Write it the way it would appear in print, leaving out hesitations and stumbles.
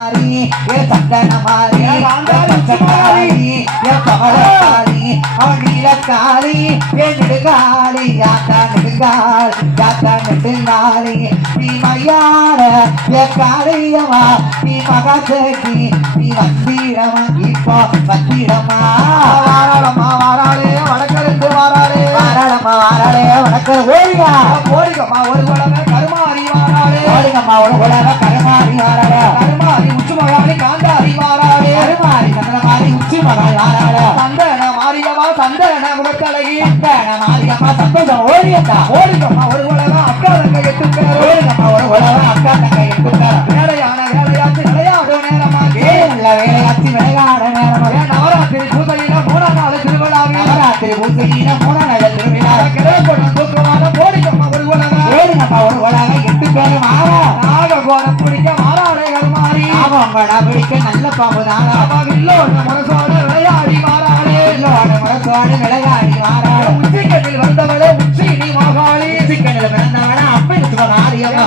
சந்தன மாறி கமலி அவன் நீலக்காளி நெடுகாளி யாத்தா நெடுங்காள் யாத்தா நெடுங்காளி நீ மையாட காளியம்மா நீ மகாசக்தி நீ வந்திடமா இப்போ வந்திடமா வாராளம்மா வாராளே வடக்கிழந்து வாராளே வாராளம்மா வாராளே வடக்கு ஓடியா ஓடிக்கம்மா ஒரு குலவை கருமாறி வாராளே ஓடிங்கம்மா ஒரு குலவை கருமாறி வாராளே கருமாறி உச்சி மகாளி காந்தாரி வாராளே கருமாறி சந்தனமாரி உச்சி மகாளி வாராளே சந்தன மாரியம்மா சந்தன முகத்தழகி சந்தன மாரியம்மா சந்தோஷம் ஓடியத்தா ஓடிக்கம்மா ஒரு குலவை அக்கா தங்க எட்டு பேர் ஓடிங்கம்மா ஒரு குலவை அக்கா தங்க எட்டு பேர் வேலையான வேலையாச்சு விளையாடும் நேரமா வேலையுள்ள வேலையாச்சு விளையாட நேரமா நவராத்திரி பூசையில மூணாம் நாள் திருவிழாவில் நவராத்திரி பூசையில மூணாம் நாள் திருவிழா கிடப்படும் தூக்கமான ஓடிக்கம்மா ஒரு குலவை ஓடிங்கம்மா ஒரு குலவை எட்டு பேர் மாறா நாககோரம் பிடிக்க மாறாடைகள் மாறி அவங்கள பிடிக்க நல்ல பாம்பு தானா இல்லோட முரசோட விளையாடி மாறாளே இல்லோட முரசோடு விளையாடி மாறாளே உச்சிக்கண்ணில் வந்தவளே உச்சி நீ மகாளி உச்சிக்கண்ணில் பிறந்தவளே அப்படி மாறியம்மா